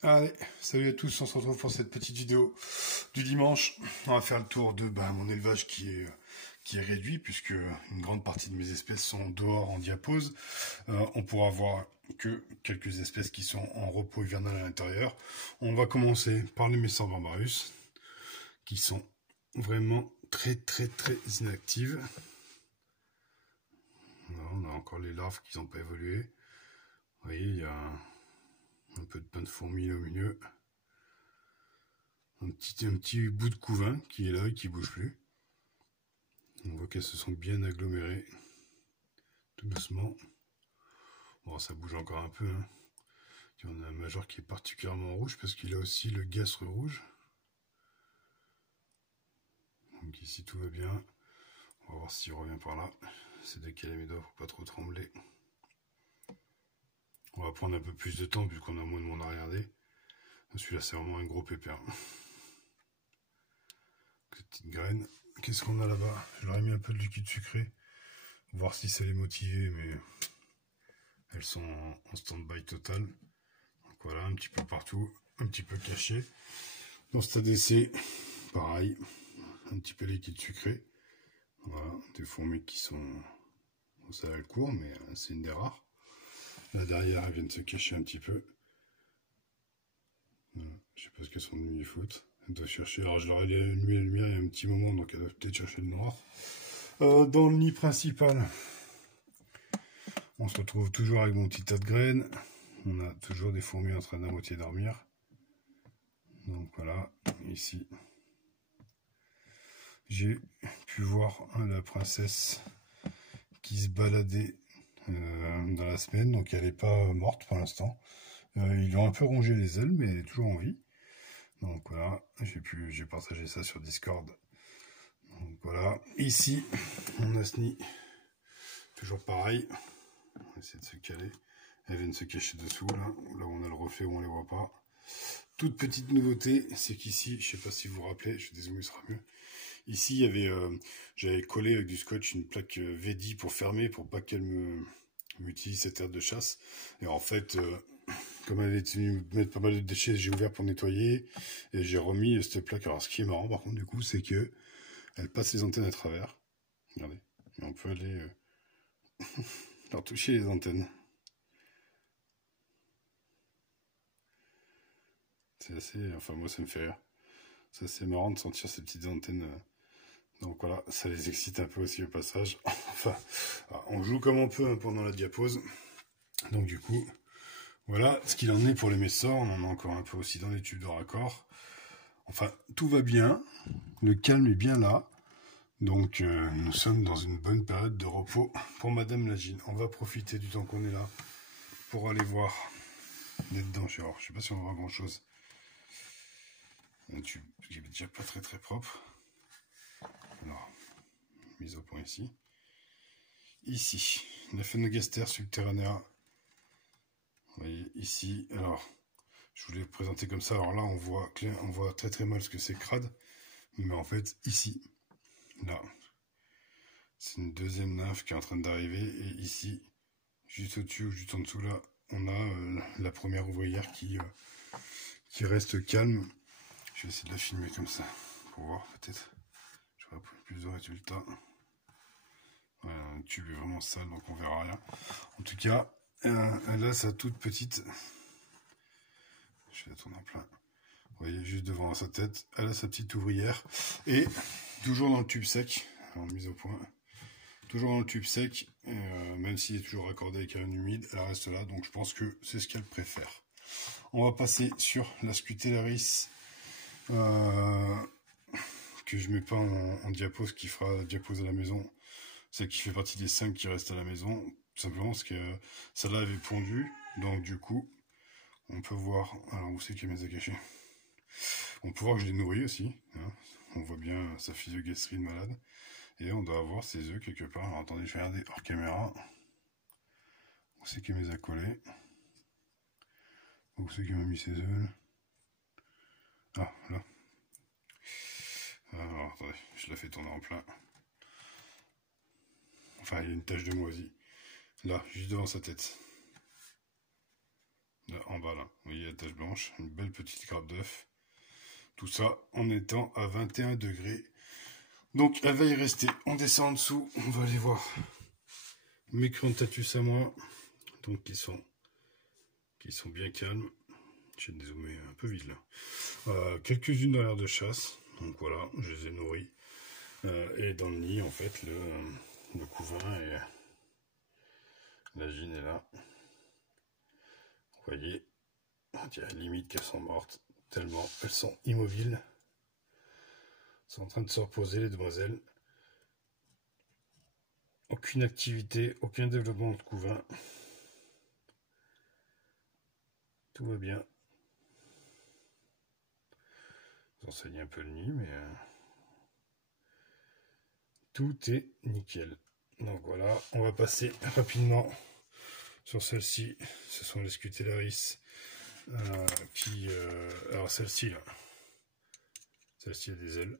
Allez, salut à tous, on se retrouve pour cette petite vidéo du dimanche. On va faire le tour de mon élevage qui est réduit puisque une grande partie de mes espèces sont dehors en diapause. On pourra voir que quelques espèces qui sont en repos hivernal à l'intérieur. On va commencer par les Messor barbarus qui sont vraiment très inactives. On a encore les larves qui n'ont pas évolué. Vous voyez, il y a un peu de pain de fourmi au milieu. Un petit bout de couvain qui est là et qui bouge plus. On voit qu'elles se sont bien agglomérées. Tout doucement. Bon, ça bouge encore un peu. Hein. On a un major qui est particulièrement rouge parce qu'il a aussi le gastre rouge. Donc ici tout va bien. On va voir s'il revient par là. C'est décalé mes doigts pour pas trop trembler. On va prendre un peu plus de temps vu qu'on a moins de monde à regarder. Celui-là c'est vraiment un gros pépère. Petite graine. Qu'est-ce qu'on a là-bas? Je leur ai mis un peu de liquide sucré. Voir si ça les motive, mais elles sont en stand-by total. Donc voilà, un petit peu partout, un petit peu caché. Dans cet ADC, pareil, un petit peu de liquide sucré. Voilà, des fourmis qui sont... Bon, ça a le cours, mais c'est une des rares. Là derrière, elles viennent se cacher un petit peu. Voilà. Je sais pas ce qu'elles sont venues foutre. Elles doivent chercher. Alors je leur ai allumé la lumière il y a un petit moment, donc elles doivent peut-être chercher le noir. Dans le nid principal, on se retrouve toujours avec mon petit tas de graines. On a toujours des fourmis en train d'à moitié dormir. Donc voilà, ici. J'ai pu voir la princesse qui se baladait dans la semaine, donc elle n'est pas morte pour l'instant. Ils lui ont un peu rongé les ailes, mais elle est toujours en vie. Donc voilà, j'ai partagé ça sur Discord. Donc voilà, ici, on a ce nid. Toujours pareil. On va essayer de se caler. Elles viennent se cacher dessous, là où on a le reflet, où on les voit pas. Toute petite nouveauté, c'est qu'ici, je sais pas si vous vous rappelez, je vais dézoomer, ce sera mieux. Ici, il y avait, j'avais collé avec du scotch une plaque V10 pour fermer, pour pas qu'elle m'utilise cette aire de chasse. Et en fait, comme elle est venue mettre pas mal de déchets, j'ai ouvert pour nettoyer et j'ai remis cette plaque. Alors, ce qui est marrant, par contre, du coup, c'est que elle passe les antennes à travers. Regardez, et on peut aller leur toucher les antennes. C'est assez, enfin moi ça me fait rire. C'est assez marrant de sentir ces petites antennes. Donc voilà, ça les excite un peu aussi au passage. Enfin, on joue comme on peut pendant la diapause. Donc du coup, voilà ce qu'il en est pour les Messor. On en a encore un peu aussi dans les tubes de raccord. Enfin, tout va bien. Le calme est bien là. Donc nous sommes dans une bonne période de repos pour Madame Lagine. On va profiter du temps qu'on est là pour aller voir les dedans. Alors, je sais pas si on va voir grand chose. Un tube qui est déjà pas très propre. Alors, mise au point ici. Ici, la Phénogaster subterranea. Vous voyez ici. Alors, je voulais vous présenter comme ça. Alors là, on voit très mal ce que c'est crade. Mais en fait, ici, là, c'est une deuxième nymphe qui est en train d'arriver. Et ici, juste au-dessus ou juste en dessous, là, on a la première ouvrière qui reste calme. Je vais essayer de la filmer comme ça, pour voir peut-être. J'aurai plus de résultats. Voilà, le tube est vraiment sale, donc on verra rien. En tout cas, elle a sa toute petite... Je vais la tourner en plein. Vous voyez, juste devant sa tête, elle a sa petite ouvrière. Et toujours dans le tube sec, alors mise au point. Toujours dans le tube sec, même s'il est toujours raccordé avec un humide, elle reste là. Donc je pense que c'est ce qu'elle préfère. On va passer sur la Scutellaris. Que je mets pas en diapose, qui fera diapose à la maison, celle qui fait partie des 5 qui restent à la maison, tout simplement parce que celle-là avait pondu, donc du coup on peut voir, alors où c'est qu'elle les a cachés, on peut voir que je les nourris aussi, hein. On voit bien sa physiogastrine malade, et on doit avoir ses œufs quelque part. Alors attendez, je vais regarder hors caméra, où c'est qu'elle les a collés, où c'est qu'elle m'a mis ses œufs, ah là. Alors, attendez, je la fais tourner en plein. Enfin, il y a une tache de moisi. Là, juste devant sa tête. Là, en bas là, vous voyez la tache blanche, une belle petite grappe d'œuf. Tout ça en étant à 21 degrés. Donc elle va y rester. On descend en dessous, on va aller voir mes Crantatus à moi. Donc qui sont bien calmes. J'ai dézoomé un peu vite là. Quelques-unes dans l'air de chasse. Donc voilà, je les ai nourris. Et dans le nid, en fait, le couvain et la gine est là. Vous voyez, on dirait limite qu'elles sont mortes, tellement elles sont immobiles. Elles sont en train de se reposer, les demoiselles. Aucune activité, aucun développement de couvain. Tout va bien. J'enseigne un peu le nid, mais tout est nickel. Donc voilà, on va passer rapidement sur celle-ci. Ce sont les Scutellaris alors celle-ci là, celle-ci a des ailes.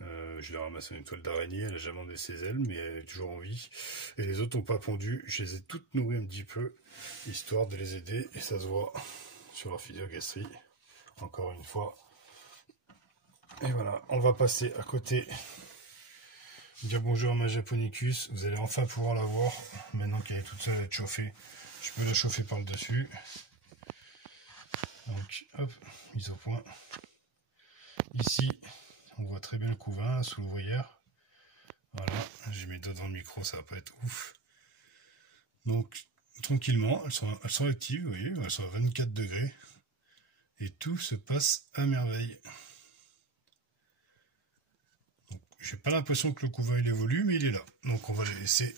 Je l'ai ramassé une toile d'araignée, elle n'a jamais enlevé ses ailes, mais elle est toujours en vie. Et les autres n'ont pas pondu. Je les ai toutes nourries un petit peu, histoire de les aider. Et ça se voit sur leur physiogastrie, encore une fois. Et voilà, on va passer à côté. Dire bonjour à ma Japonicus. Vous allez enfin pouvoir la voir. Maintenant qu'elle est toute seule à être chauffée, je peux la chauffer par le dessus. Donc, hop, mise au point. Ici, on voit très bien le couvain sous l'ouvrière. Voilà, j'ai mes doigts dans le micro, ça va pas être ouf. Donc, tranquillement, elles sont actives, vous voyez, elles sont à 24 degrés. Et tout se passe à merveille. J'ai pas l'impression que le couvain il évolue, mais il est là. Donc on va les laisser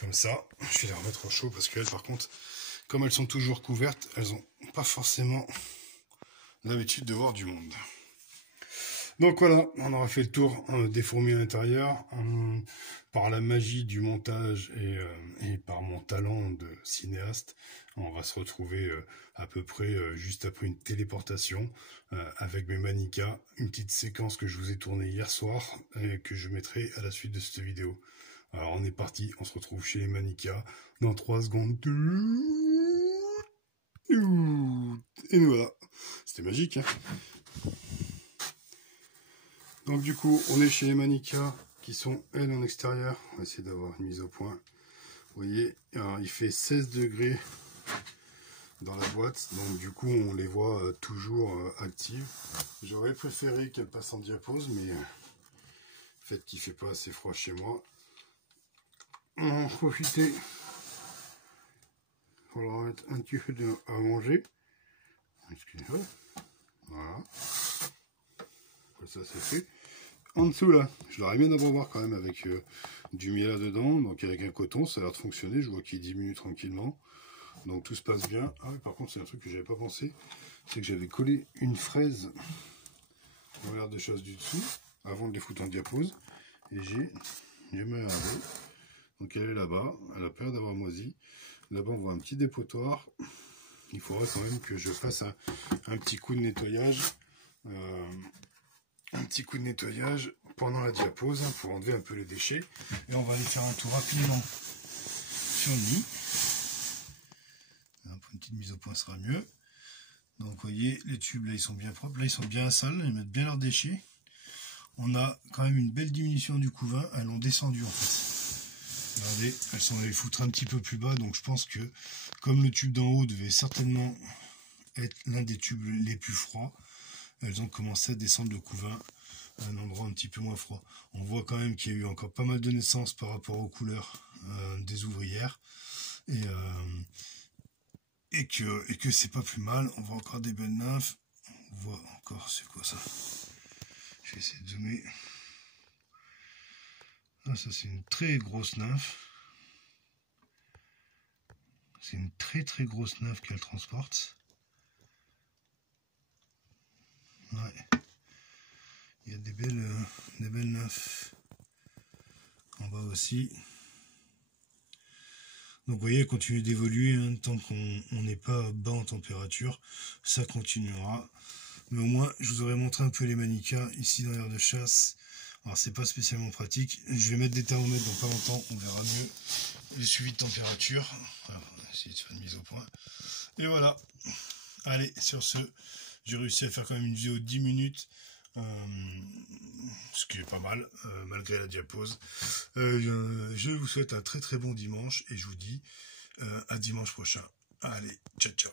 comme ça. Je vais les remettre au chaud parce qu'elles, par contre, comme elles sont toujours couvertes, elles n'ont pas forcément l'habitude de voir du monde. Donc voilà, on aura fait le tour des fourmis à l'intérieur. Par la magie du montage et par mon talent de cinéaste, on va se retrouver à peu près juste après une téléportation avec mes manicas, une petite séquence que je vous ai tournée hier soir et que je mettrai à la suite de cette vidéo. Alors on est parti, on se retrouve chez les manicas dans 3 secondes. Et nous voilà, c'était magique, hein. Donc du coup, on est chez les manicas qui sont, elles, en extérieur. On va essayer d'avoir une mise au point. Vous voyez, alors, il fait 16 degrés dans la boîte. Donc du coup, on les voit toujours actives. J'aurais préféré qu'elles passent en diapose, mais le fait qu'il ne fait pas assez froid chez moi. On va en profiter pour leur mettre un petit peu à manger. Excusez-moi. Voilà. Ça c'est fait. En dessous là, je leur ai mis d'avoir quand même avec du miel dedans, donc avec un coton, ça a l'air de fonctionner. Je vois qu'il diminue tranquillement, donc tout se passe bien. Ah oui, par contre c'est un truc que j'avais pas pensé, c'est que j'avais collé une fraise dans l'air de chasse du dessous avant de les foutre en diapose, et j'ai regardé. Donc elle est là-bas, elle a peur d'avoir moisi. Là-bas on voit un petit dépotoir. Il faudra quand même que je fasse un petit coup de nettoyage. Un petit coup de nettoyage pendant la diapose pour enlever un peu les déchets. Et on va aller faire un tour rapidement sur le nid. Pour une petite mise au point sera mieux. Donc vous voyez, les tubes là ils sont bien propres, là ils sont bien sales, ils mettent bien leurs déchets. On a quand même une belle diminution du couvain, elles ont descendu en fait. Regardez, elles sont allées foutre un petit peu plus bas, donc je pense que comme le tube d'en haut devait certainement être l'un des tubes les plus froids, elles ont commencé à descendre le couvain à un endroit un petit peu moins froid. On voit quand même qu'il y a eu encore pas mal de naissances par rapport aux couleurs des ouvrières. Et que c'est pas plus mal. On voit encore des belles nymphes. On voit encore, c'est quoi ça? Je vais essayer de zoomer. Ah, ça c'est une très grosse nymphe. C'est une très très grosse nymphe qu'elle transporte. Ouais. Il y a des belles nymphes en bas aussi. Donc vous voyez, elle continue d'évoluer, hein, tant qu'on n'est pas bas en température, ça continuera. Mais au moins, je vous aurais montré un peu les manicas ici dans l'air de chasse. Alors c'est pas spécialement pratique. Je vais mettre des thermomètres dans pas longtemps, on verra mieux les suivis de température. Alors, on va essayer de faire une mise au point. Et voilà. Allez, sur ce, j'ai réussi à faire quand même une vidéo de 10 minutes. Ce qui est pas mal, malgré la diapause. Je vous souhaite un très très bon dimanche et je vous dis à dimanche prochain. Allez, ciao ciao.